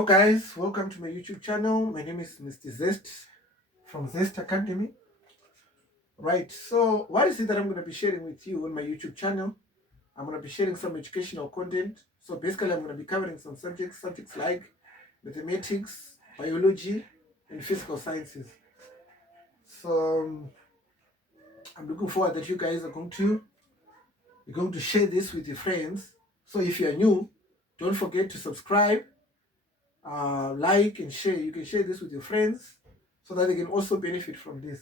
Hello guys, welcome to my YouTube channel. My name is Mr. Zest from Zest Academy. Right, so what is it that I'm going to be sharing with you on my YouTube channel? I'm going to be sharing some educational content. So basically I'm going to be covering some subjects like mathematics, biology, and physical sciences. So I'm looking forward that you guys are going to share this with your friends. So if you are new, don't forget to subscribe, like and share. You can share this with your friends so that they can also benefit from this.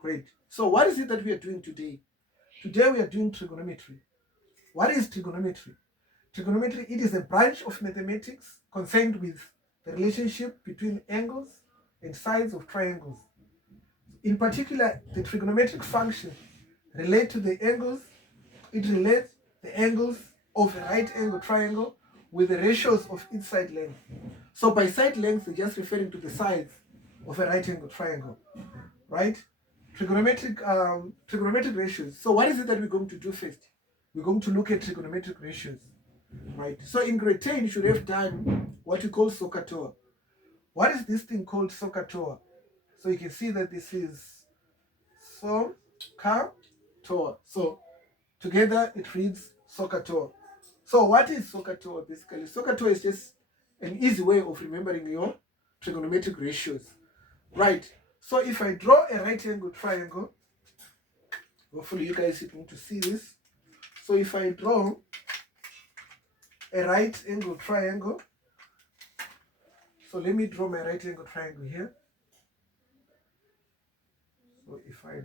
Great. So what is it that we are doing today? Today we are doing trigonometry. What is trigonometry? Trigonometry, it is a branch of mathematics concerned with the relationship between angles and sides of triangles. In particular, the trigonometric function relate to the angles. It relates the angles of a right angle triangle with the ratios of each side length. So by side length, we're just referring to the sides of a right angle triangle, right? Trigonometric ratios. So what is it that we're going to do first? We're going to look at trigonometric ratios, right? So in grade 10, you should have done what we call SOHCAHTOA. What is this thing called SOHCAHTOA? So you can see that this is SOHCAHTOA. So together it reads SOHCAHTOA. So what is SOHCAHTOA basically? SOHCAHTOA is just an easy way of remembering your trigonometric ratios, right? So if I draw a right angle triangle, hopefully you guys are going to see this. So if I draw a right angle triangle, so let me draw my right angle triangle here. So if I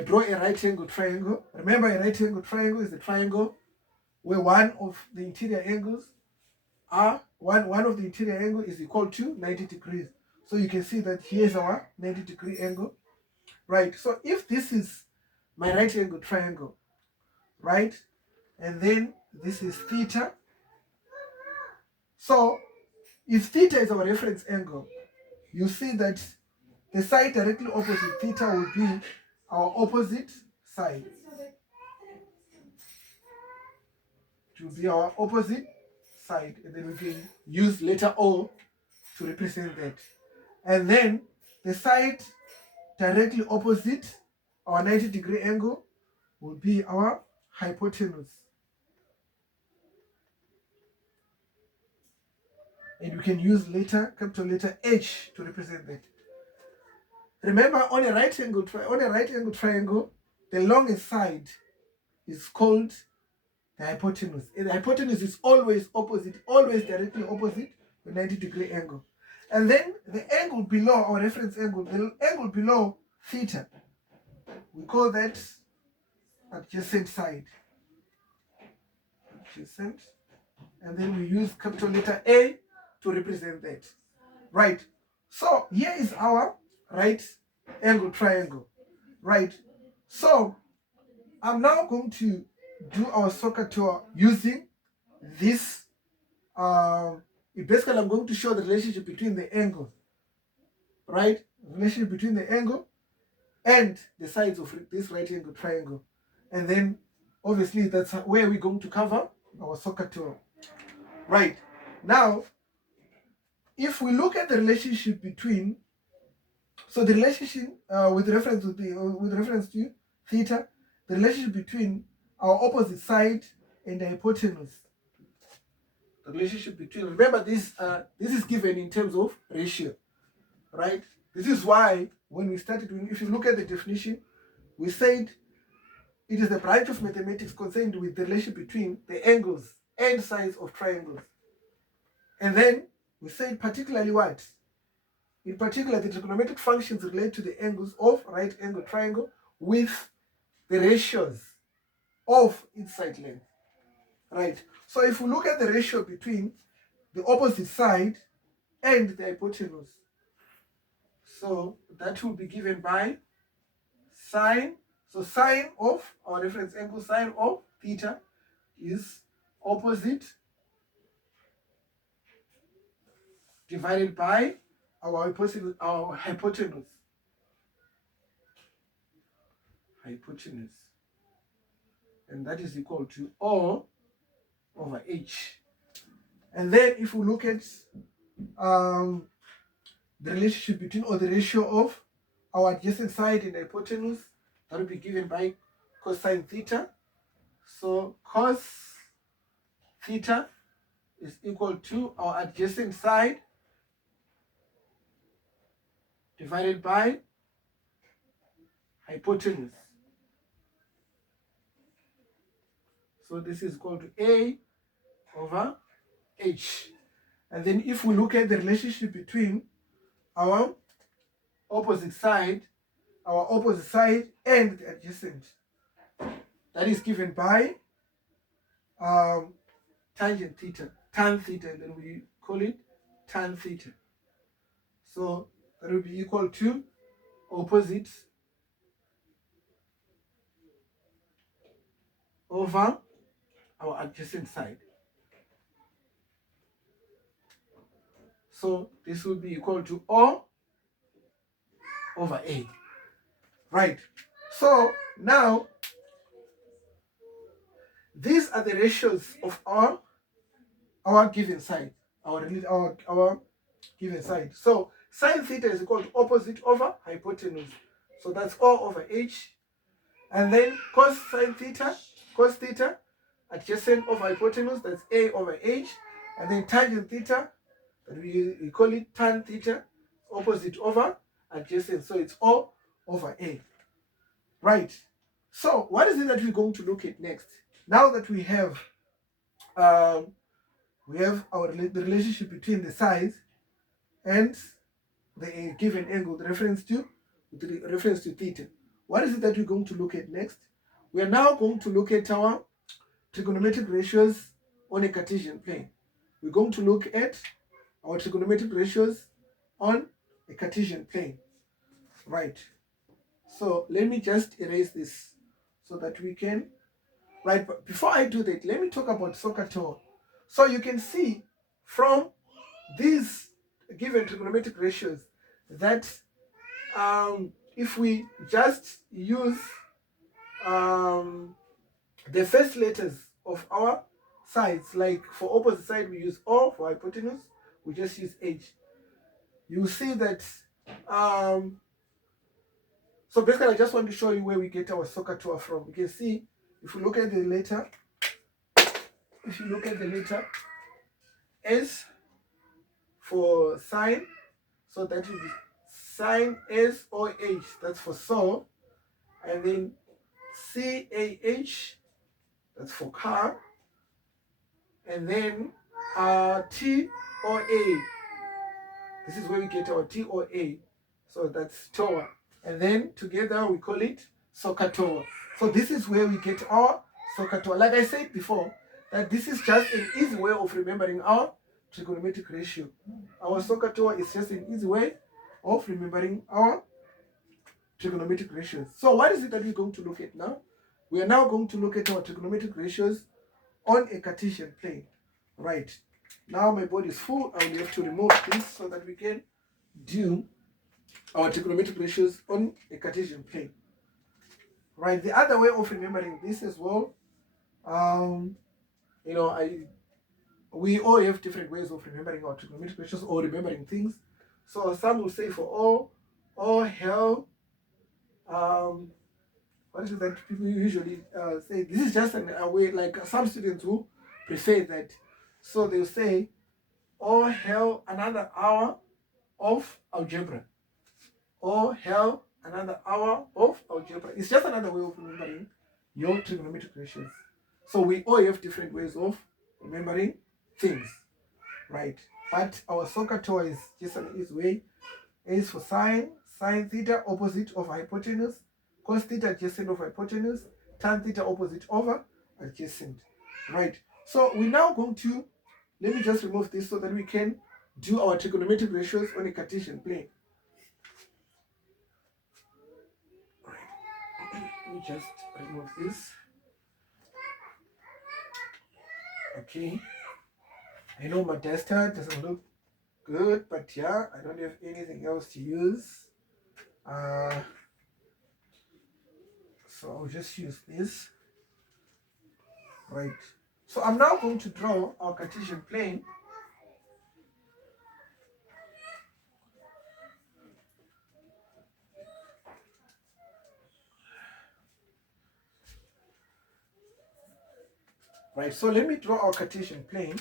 draw a right angle triangle, remember a right angle triangle is a triangle where one of the interior angles is equal to 90 degrees. So you can see that here's our 90-degree angle, right? So if this is my right angle triangle, right, and then this is theta. So if theta is our reference angle, you see that the side directly opposite theta will be our opposite side. It will be our opposite side, and then we can use letter O to represent that. And then the side directly opposite our 90-degree angle will be our hypotenuse. And we can use capital letter H to represent that. Remember, on a right angle triangle, the longest side is called the hypotenuse. And the hypotenuse is always directly opposite the 90-degree angle. And then the angle below our reference angle, the angle below theta, we call that adjacent side. Adjacent. And then we use capital letter A to represent that. Right. So here is our right angle triangle. Right. So I'm now going to do our SOHCAHTOA using this. Basically, I'm going to show the relationship between the angle, right? Relationship between the angle and the sides of this right angle triangle. And then, obviously, that's where we're going to cover our SOHCAHTOA. Right. Now, if we look at the relationship between, so the relationship with reference to theta, the relationship between our opposite side and the hypotenuse. The relationship between, remember this is given in terms of ratio, right? This is why when we started, if you look at the definition, we said it is the branch of mathematics concerned with the relationship between the angles and sides of triangles. And then we said particularly what? In particular, the trigonometric functions relate to the angles of right angle triangle with the ratios of each side length, right? So if we look at the ratio between the opposite side and the hypotenuse, so that will be given by sine. So sine of our reference angle, sine of theta, is opposite divided by our hypotenuse. And that is equal to O over h. And then if we look at the relationship between, or the ratio of our adjacent side and hypotenuse, that will be given by cosine theta. So cos theta is equal to our adjacent side divided by hypotenuse. So this is equal to A over H. And then if we look at the relationship between our opposite side and the adjacent, that is given by tangent theta, tan theta, and then we call it tan theta. So that will be equal to opposite over our adjacent side. So this will be equal to O over A. Right. So now these are the ratios of our given side, our given side. So sine theta is equal to opposite over hypotenuse. So that's O over H. And then cos theta, adjacent of hypotenuse, that's A over H. And then tangent theta, we call it tan theta, opposite over adjacent. So it's O over A. Right. So what is it that we're going to look at next? Now that we have the relationship between the sides and the given angle, the reference to theta. What is it that we're going to look at next? We are now going to look at our trigonometric ratios on a Cartesian plane. We're going to look at our trigonometric ratios on a Cartesian plane. Right. So let me just erase this so that we can. Right, but before I do that, let me talk about SOHCAHTOA. So you can see from these given trigonometric ratios that if we just use the first letters of our sides, like for opposite side we use O, for hypotenuse we just use H. You see that so basically I just want to show you where we get our SOHCAHTOA from. You can see if you look at the letter S for sine, so that will be sine SOH, that's for so, and then CAH, that's for car, and then TOA, this is where we get our TOA, so that's TOA, and then together we call it SOHCAHTOA. So this is where we get our SOHCAHTOA. Like I said before, that this is just an easy way of remembering our trigonometric ratio. Our SOHCAHTOA is just an easy way of remembering our trigonometric ratios. So what is it that we're going to look at now? We are now going to look at our trigonometric ratios on a Cartesian plane. Right. Now my board is full. I will have to remove this so that we can do our trigonometric ratios on a Cartesian plane. Right. The other way of remembering this as well, we all have different ways of remembering our trigonometric ratios or remembering things. So some will say for all hell, what is it that people usually say? This is just a way, like some students who prefer that. So they'll say, oh hell, another hour of algebra. Oh hell, another hour of algebra. It's just another way of remembering your trigonometric ratios. So we all have different ways of remembering things, right? But our SOHCAHTOA is just an easy way. A is for sine theta, opposite of hypotenuse, cos theta, adjacent of hypotenuse, tan theta, opposite over adjacent, right? So we're now going to, let me just remove this so that we can do our trigonometric ratios on a Cartesian plane. Let me just remove this. Okay. I know my duster doesn't look good, but yeah, I don't have anything else to use. So I'll just use this. Right. So I'm now going to draw our Cartesian plane. Right, so let me draw our Cartesian plane.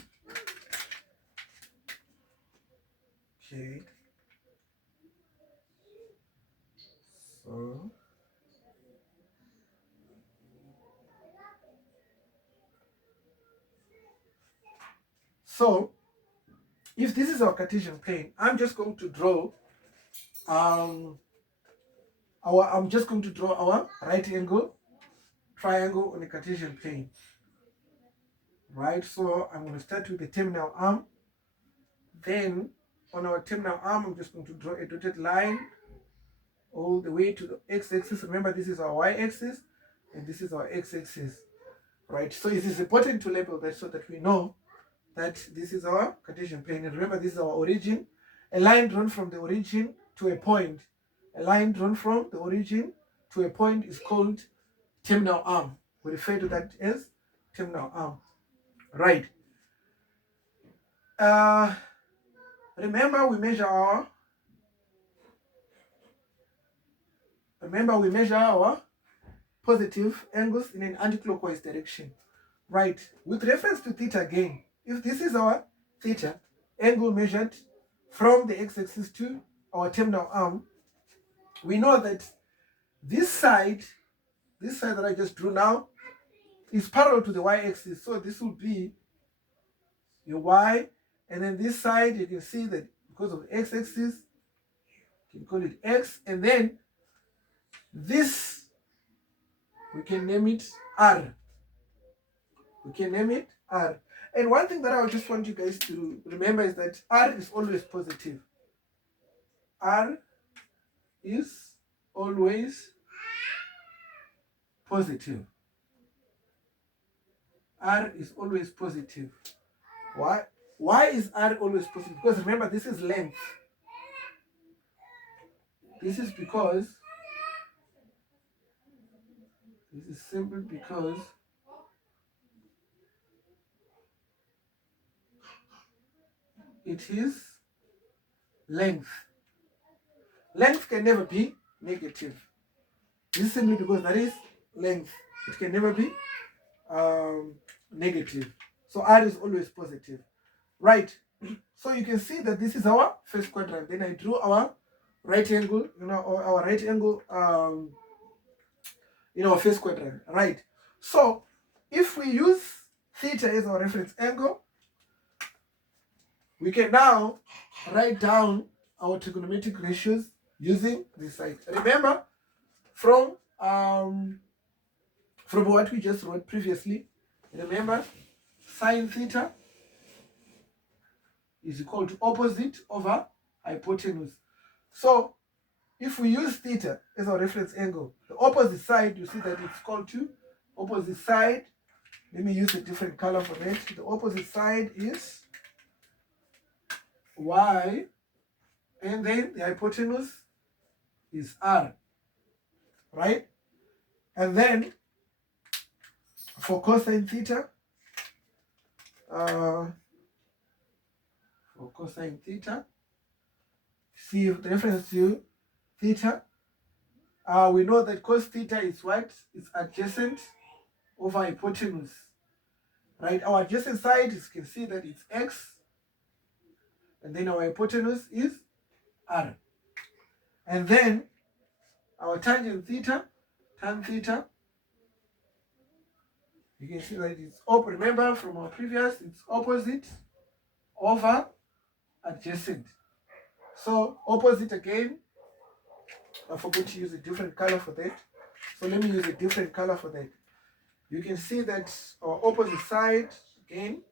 Okay. So if this is our Cartesian plane, I'm just going to draw our right angle triangle on a Cartesian plane. Right, so I'm going to start with the terminal arm. Then on our terminal arm, I'm just going to draw a dotted line all the way to the x-axis. Remember, this is our y-axis and this is our x-axis. Right, so it is important to label that so that we know that this is our Cartesian plane. And remember, this is our origin. A line drawn from the origin to a point. A line drawn from the origin to a point is called terminal arm. We refer to that as terminal arm. Right. Remember we measure our positive angles in an anti-clockwise direction. Right. With reference to theta again, if this is our theta, angle measured from the x-axis to our terminal arm, we know that this side that I just drew now is parallel to the y-axis. So this will be your y, and then this side you can see that because of x-axis, you can call it x, and then this we can name it r. And one thing that I just want you guys to remember is that r is always positive. R is always positive. R is always positive. Why? Why is R always positive? Because remember, this is length. This is simply because it is length. Length can never be negative. This is simply because that is length. It can never be negative. So R is always positive. Right. So you can see that this is our first quadrant. Then I drew our right angle, or our right angle in our first quadrant. Right. So if we use theta as our reference angle, we can now write down our trigonometric ratios using this side. Remember, from what we just wrote previously, remember, sine theta is equal to opposite over hypotenuse. So if we use theta as our reference angle, the opposite side, you see that it's equal to opposite side. Let me use a different color for that. The opposite side is y, and then the hypotenuse is r, right? And then for cosine theta, see the reference to theta, we know that cos theta is what? It's adjacent over hypotenuse, right? Our adjacent side, you can see that it's x, and then our hypotenuse is r. And then our tangent theta, tan theta, you can see that it's remember from our previous, it's opposite over adjacent. So opposite again, I forgot to use a different color for that. So let me use a different color for that. You can see that our opposite side again,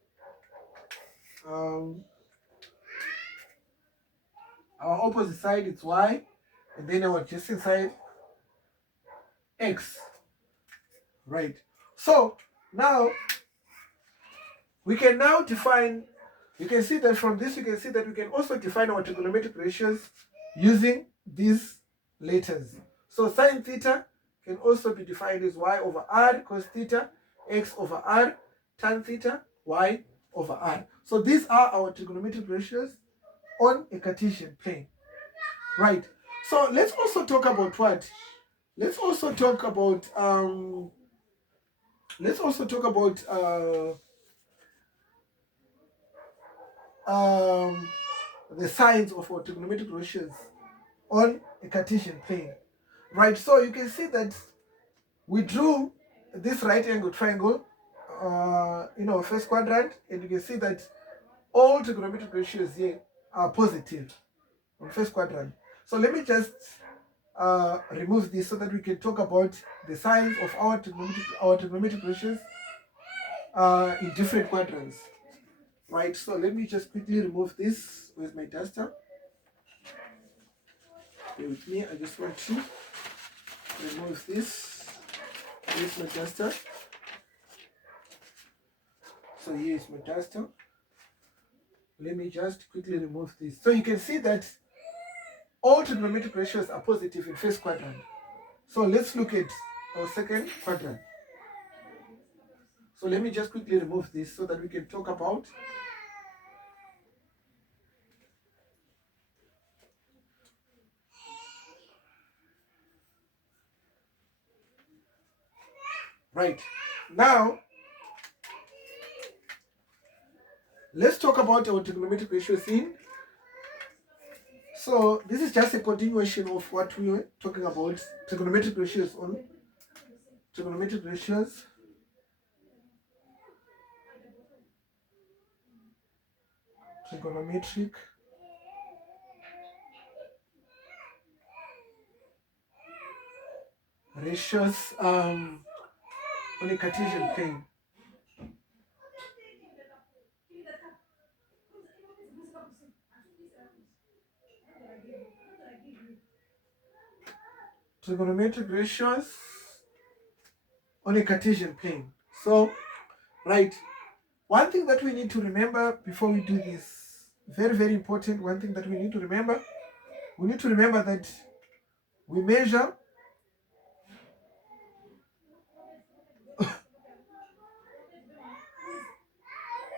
our opposite side is y, and then our adjacent side x. Right. So now we can now define, you can see that from this, you can see that we can also define our trigonometric ratios using these letters. So sine theta can also be defined as y over r cos theta, x over r tan theta y over r. So these are our trigonometric ratios on a Cartesian plane. Right. So let's also talk about what? Let's also talk about the signs of our trigonometric ratios on a Cartesian plane. Right. So you can see that we drew this right angle triangle in our first quadrant, and you can see that all trigonometric ratios here are positive on first quadrant. So let me just remove this so that we can talk about the signs of our trigonometric ratios in different quadrants. Right, so let me just quickly remove this with my duster. Bear with me, I just want to remove this with my duster. So here is my duster. Let me just quickly remove this. So you can see that all trigonometric ratios are positive in first quadrant. So let's look at our second quadrant. So let me just quickly remove this so that we can talk about right. Now let's talk about our trigonometric ratios in. So this is just a continuation of what we were talking about, trigonometric ratios on trigonometric ratios. Trigonometric ratios on a Cartesian plane. Trigonometric ratios on a Cartesian plane. So, right, one thing that we need to remember before we do this, very, very important, one thing that we need to remember that we measure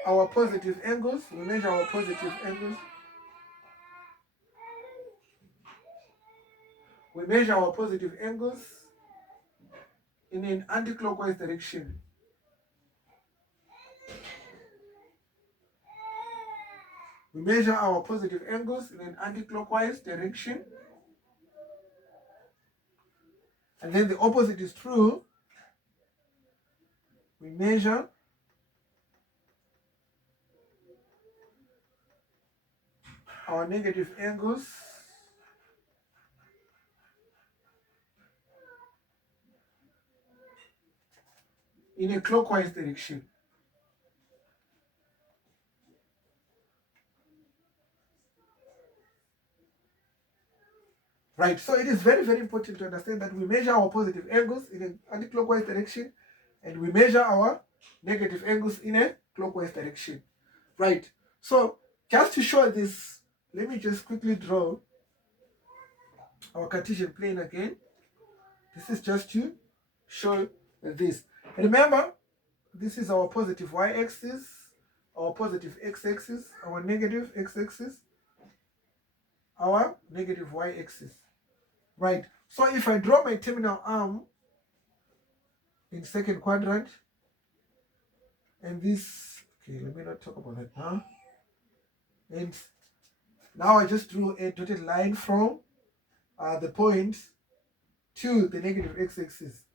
our positive angles. We measure our positive angles. We measure our positive angles in an anti-clockwise direction. We measure our positive angles in an anti-clockwise direction. And then the opposite is true. We measure our negative angles in a clockwise direction. Right, so it is very, very important to understand that we measure our positive angles in an anti-clockwise direction and we measure our negative angles in a clockwise direction. Right, so just to show this, let me just quickly draw our Cartesian plane again. This is just to show this. Remember, this is our positive y-axis, our positive x-axis, our negative x-axis, our negative y-axis. Right, so if I draw my terminal arm in second quadrant, and this, okay, let me not talk about that now. And now I just drew a dotted line from the point to the negative x-axis.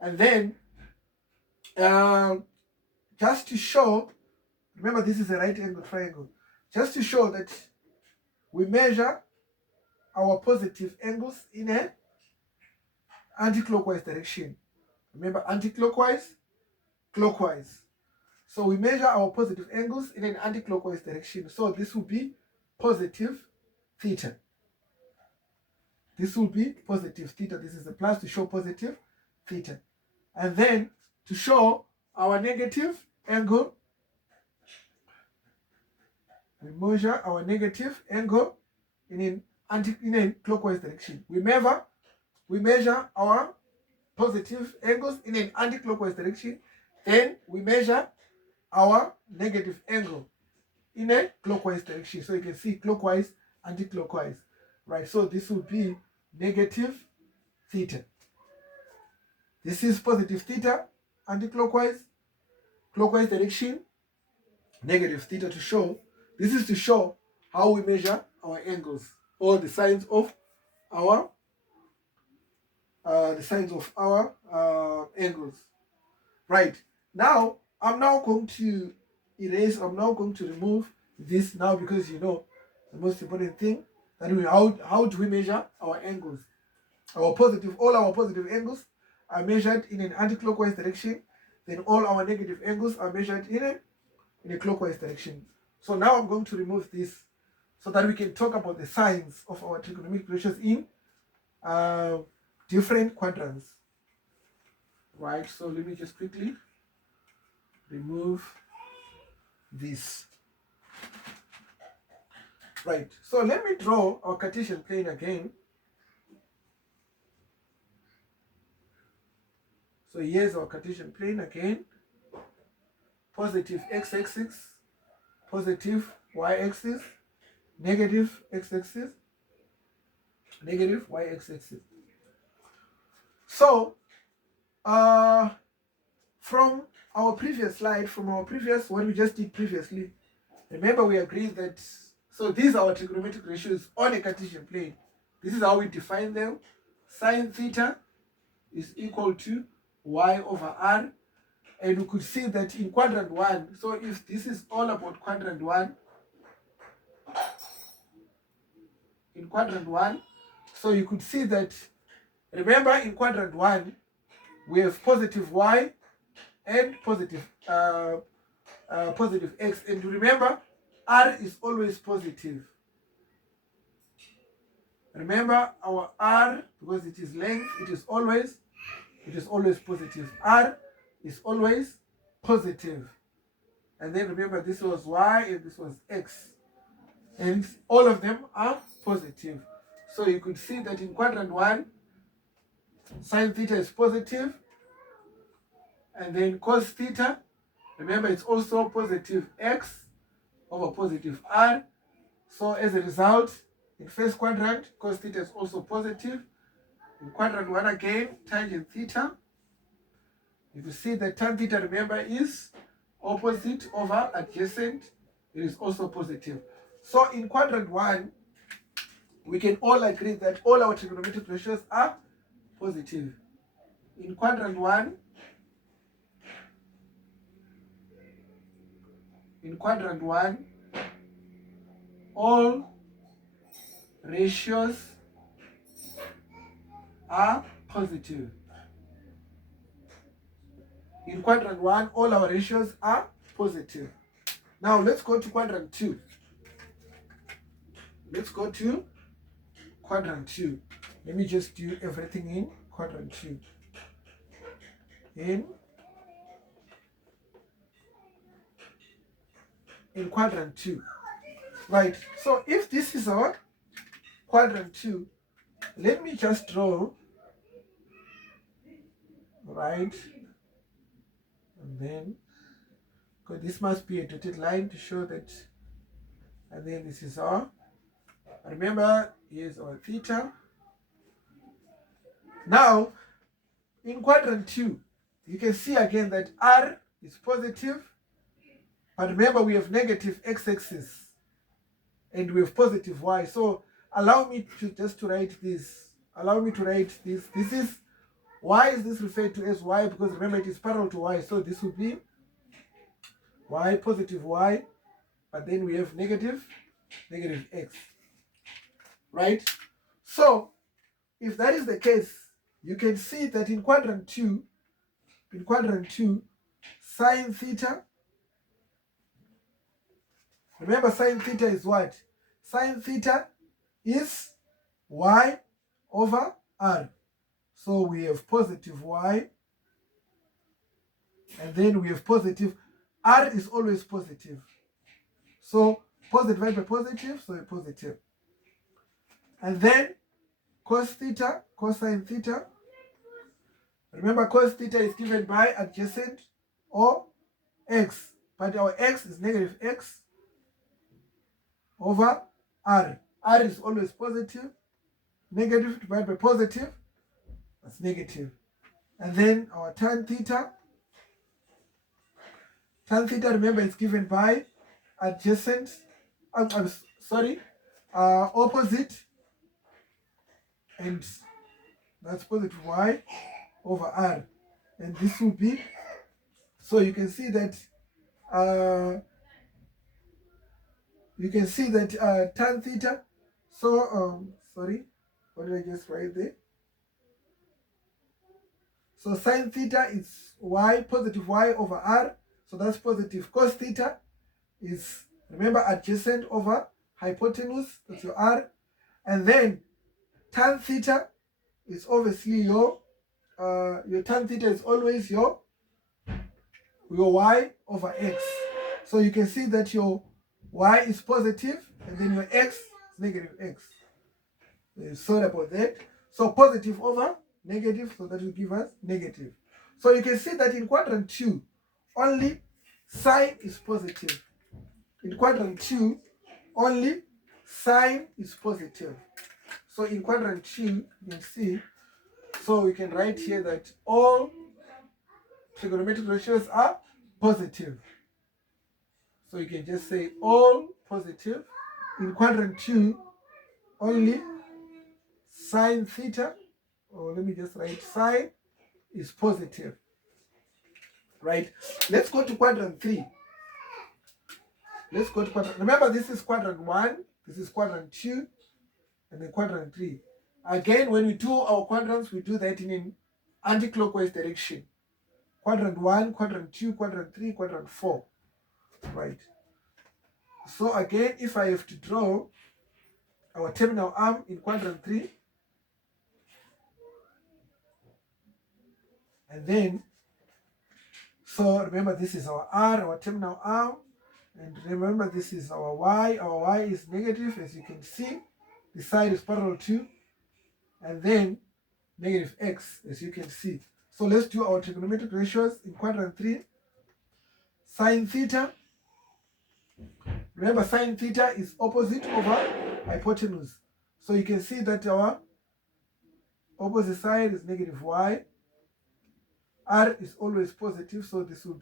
And then, just to show, remember this is a right angle triangle, just to show that we measure our positive angles in a anti-clockwise direction. Remember, anti-clockwise, clockwise. So we measure our positive angles in an anti-clockwise direction. So this will be positive theta. This will be positive theta. This is a plus to show positive theta. And then to show our negative angle, we measure our negative angle in a clockwise direction. We measure our positive angles in an anti-clockwise direction. Then we measure our negative angle in a clockwise direction. So you can see clockwise, anti-clockwise, right? So this would be negative theta. This is positive theta, anti-clockwise, clockwise direction, negative theta to show. This is to show how we measure our angles or the signs of our angles. Right. Now I'm now going to erase. I'm now going to remove this now, because you know the most important thing that we how do we measure our angles? All our positive angles are measured in an anti-clockwise direction. Then all our negative angles are measured in a clockwise direction. So now I'm going to remove this so that we can talk about the signs of our trigonometric ratios in different quadrants. Right, so let me just quickly remove this. Right, so let me draw our Cartesian plane again. So here's our Cartesian plane again. Positive x-axis, positive y-axis, negative x-axis, negative y-axis. So from our previous slide, what we just did previously, remember we agreed that, so these are our trigonometric ratios on a Cartesian plane. This is how we define them. Sine theta is equal to y over r. And we could see that in quadrant 1, so if this is all about quadrant 1, so you could see that, remember in quadrant 1, we have positive y and positive x. And remember, r is always positive. Remember our r, because it is length, it is always positive. R is always positive. And then remember, this was y and this was x. And all of them are positive. So you could see that in quadrant 1, sine theta is positive. And then cos theta, remember, it's also positive x over positive r. So as a result, in first quadrant, cos theta is also positive. In quadrant 1 again, tangent theta. If you see that tan theta, remember, is opposite over adjacent, it is also positive. So in quadrant 1, we can all agree that all our trigonometric ratios are positive. In quadrant 1, all ratios are positive. In quadrant 1, all our ratios are positive. Now let's go to quadrant 2. Let me just do everything in quadrant 2. In quadrant 2. Right. So if this is our quadrant 2, let me just draw, right? And then, because this must be a dotted line to show that, and then this is our, remember, here's our theta. Now, in quadrant 2, you can see again that r is positive, but remember we have negative x-axis and we have positive y. So allow me to write this. This is, why is this referred to as y? Because remember it is parallel to y. So this would be y, positive y, but then we have negative x. Right? So if that is the case, you can see that in quadrant 2, sine theta, remember sine theta is what? Sine theta is y over r. So we have positive y, and then we have positive, r is always positive. So positive divided by positive, so a positive. And then cos theta, cosine theta. Remember cos theta is given by adjacent or x. but our x is negative x over r. R is always positive. Negative divided by positive, that's negative. And then our tan theta, remember, it's given by adjacent, opposite, and that's positive y over r. And this will be, so you can see that tan theta, so what did I just write there? So sine theta is y, positive y over r, so that's positive. Cos theta is, remember, adjacent over hypotenuse, that's your r. And then tan theta is obviously your tan theta is always your y over x. So you can see that your y is positive and then your x is negative x. Sorry about that. So positive over negative, so that will give us negative. So you can see that in quadrant 2, only sine is positive. In quadrant 2, only sine is positive. So in quadrant 2, you can see, so we can write here that all trigonometric ratios are positive. So you can just say all positive. In quadrant 2, only sine theta, or let me just write sine is positive. Right? Let's go to quadrant 3. Let's go to quadrant. Remember, this is quadrant 1, this is quadrant 2, and then quadrant 3. Again, when we do our quadrants, we do that in an anti-clockwise direction. Quadrant 1, quadrant 2, quadrant 3, quadrant 4. Right? So again, if I have to draw our terminal arm in quadrant 3, and then, so remember, this is our r, our terminal arm, and remember, this is our y is negative, as you can see, the side is parallel to, and then negative x, as you can see. So let's do our trigonometric ratios in quadrant 3. Sine theta, remember, sine theta is opposite over hypotenuse. So you can see that our opposite side is negative y. R is always positive, so this will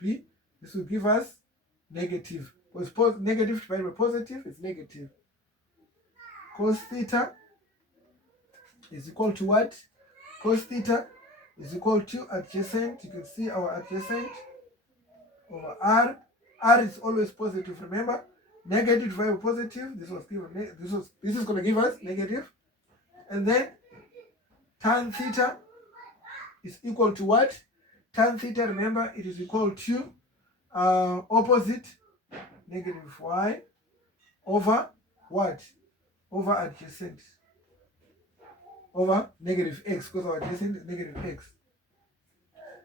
give us negative. Because negative divided by positive is negative. Cos theta is equal to what? Cos theta is equal to adjacent. You can see our adjacent over r. R is always positive. Remember, negative divided by positive. This is going to give us negative. And then tan theta is equal to what? Tan theta, remember, it is equal to opposite negative y over what? Over adjacent. Over negative x, because our adjacent is negative x.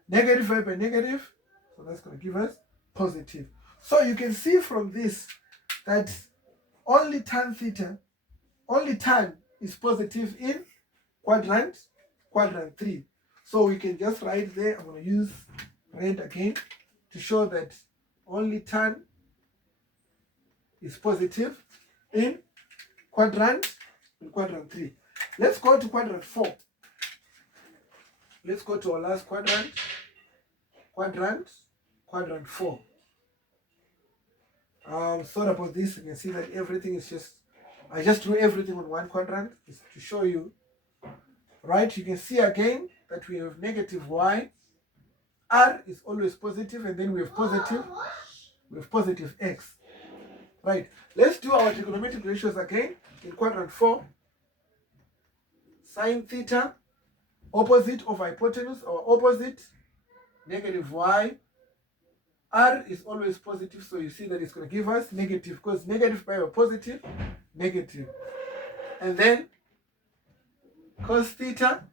Negative divided by negative, so that's going to give us positive. So you can see from this that only tan is positive in quadrant 3. So we can just write there, I'm going to use red again to show that only tan is positive in quadrant 3. Let's go to quadrant 4. Let's go to our last quadrant 4. Sorry about this. You can see that everything is I just drew everything on one quadrant just to show you. Right? You can see again that we have negative y. R is always positive, and then we have positive x. Right? Let's do our trigonometric ratios again in quadrant 4. Sine theta, opposite of hypotenuse, or opposite, negative y. R is always positive, so you see that it's going to give us negative, because negative by a positive, negative. And then cos theta,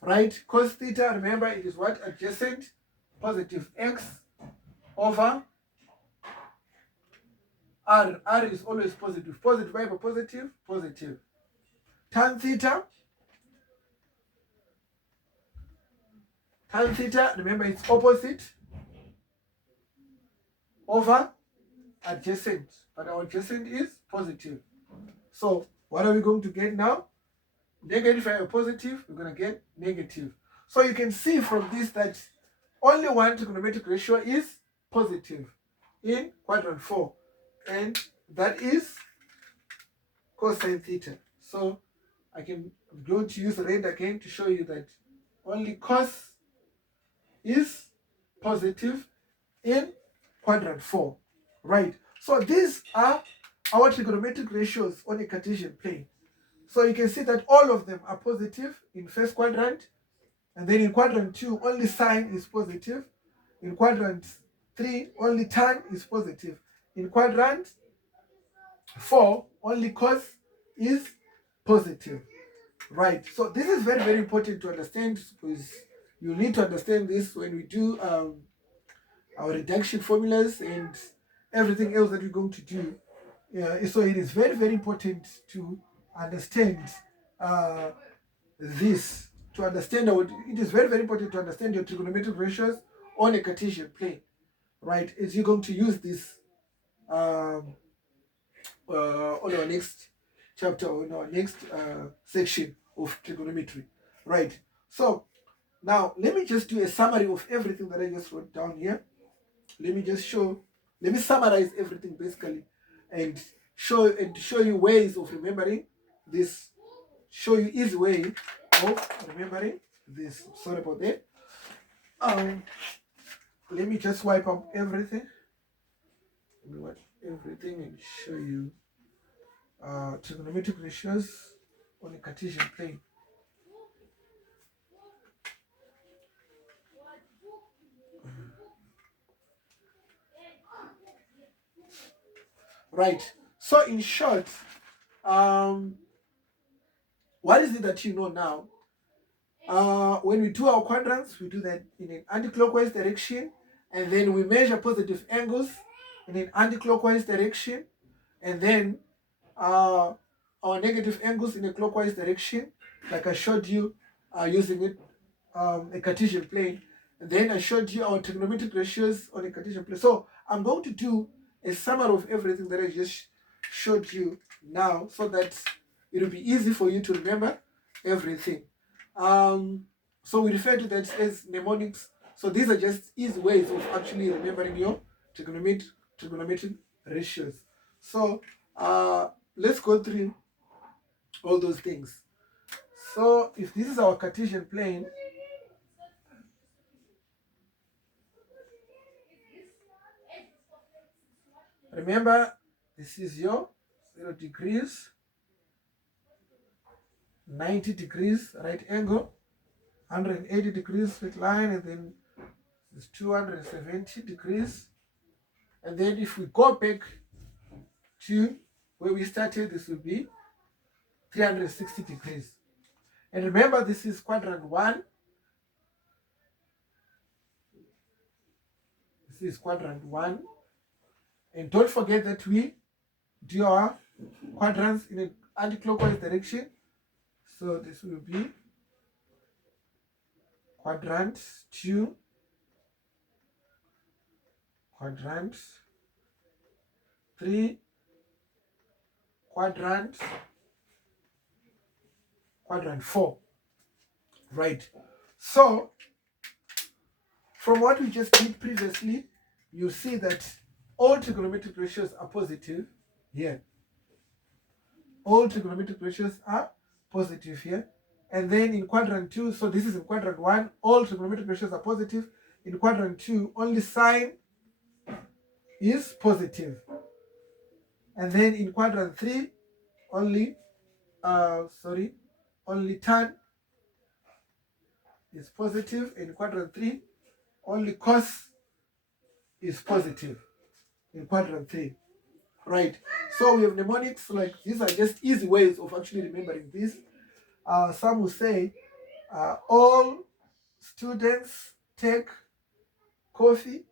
right? Cos theta, remember, it is what? Adjacent, positive x over r. R is always positive. Positive by a positive, positive. Tan theta, remember, it's opposite. over adjacent, but our adjacent is positive. So what are we going to get now? Negative and positive, we're going to get negative. So you can see from this that only one trigonometric ratio is positive in quadrant 4, and that is cosine theta. So I'm going to use red again to show you that only cos is positive in quadrant 4, right? So these are our trigonometric ratios on a Cartesian plane. So you can see that all of them are positive in first quadrant, and then in quadrant 2 only sine is positive, in quadrant 3 only tan is positive, in quadrant 4 only cos is positive, right? So this is very, very important to understand, because you need to understand this when we do our reduction formulas and everything else that we're going to do. So it is very, very important to understand this. It is very, very important to understand your trigonometric ratios on a Cartesian plane, right? As you're going to use this on our next chapter, or in our next section of trigonometry, right? So now let me just do a summary of everything that I just wrote down here. Let me summarize everything basically, and show you ways of remembering this, show you easy way of remembering this. Sorry about that. Let me just wipe up everything. Let me wipe everything and show you trigonometric ratios on a Cartesian plane. Right. So in short, what is it that you know now? When we do our quadrants, we do that in an anti-clockwise direction, and then we measure positive angles in an anti-clockwise direction, and then our negative angles in a clockwise direction, like I showed you using a Cartesian plane. And then I showed you our trigonometric ratios on a Cartesian plane. So I'm going to do a summary of everything that I just showed you now, so that it will be easy for you to remember everything. So we refer to that as mnemonics. So these are just easy ways of actually remembering your trigonometric ratios. So let's go through all those things. So if this is our Cartesian plane, remember this is your 0 degrees, 90 degrees right angle, 180 degrees straight line, and then it's 270 degrees. And then if we go back to where we started, this will be 360 degrees. And remember, this is quadrant 1. This is quadrant 1. And don't forget that we do our quadrants in an anti-clockwise direction. So this will be quadrant 2, quadrant 3, quadrant 4, right? So from what we just did previously, you see that all trigonometric ratios are positive here. All trigonometric ratios are positive here. And then in quadrant 2, so this is in quadrant 1, all trigonometric ratios are positive. In quadrant 2, only sine is positive. And then in quadrant 3, only tan is positive. In quadrant 3, only cos is positive in quadrant 3, right? So we have mnemonics, like these are just easy ways of actually remembering this. Some will say all students take coffee.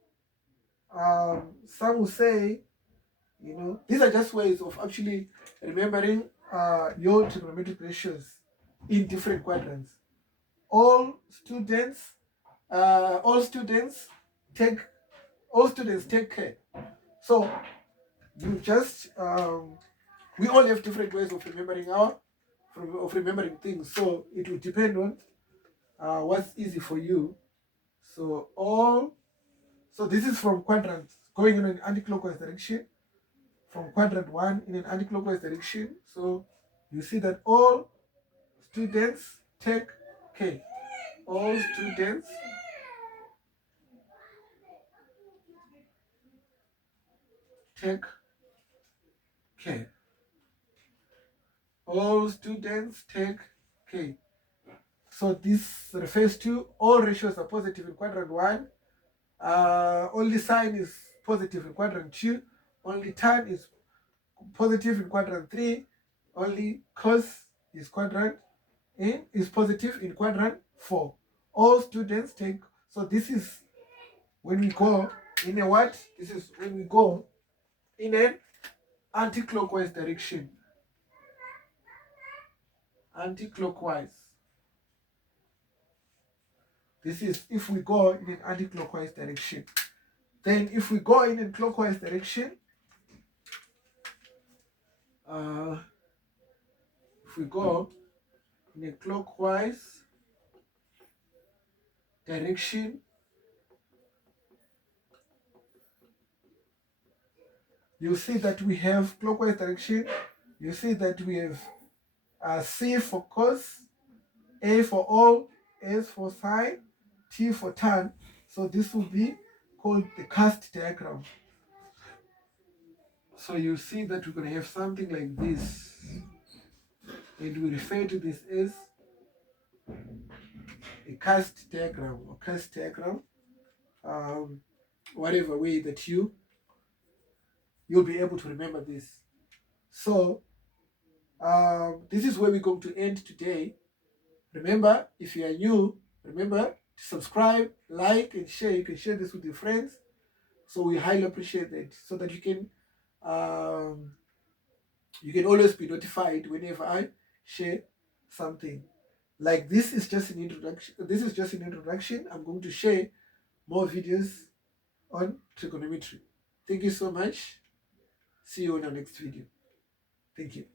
Some will say, these are just ways of actually remembering your trigonometric ratios in different quadrants. All students take All students take care. So you just we all have different ways of remembering things. So it will depend on what's easy for you. So this is from quadrant going in an anti-clockwise direction, from quadrant 1 in an anti-clockwise direction. So you see that all students take care. All students take care. All students take care. So this refers to all ratios are positive in quadrant 1. Only sine is positive in quadrant 2. Only tan is positive in quadrant 3. Only cos is positive in quadrant 4. All students take. So this is when we go in a what? This is when we go in an anti-clockwise direction. Anti-clockwise. This is if we go in an anti-clockwise direction. Then if we go in a clockwise direction, if we go in a clockwise direction, you see that we have clockwise direction. You see that we have C for cos, A for all, S for sine, T for tan. So this will be called the cast diagram. So you see that we're going to have something like this, and we refer to this as a cast diagram or cast diagram. Whatever way that you'll be able to remember this. So this is where we're going to end today. Remember, if you are new, remember to subscribe, like, and share. You can share this with your friends. So we highly appreciate that, so that you can always be notified whenever I share something. Like this is just an introduction. This is just an introduction. I'm going to share more videos on trigonometry. Thank you so much. See you in our next video. Thank you.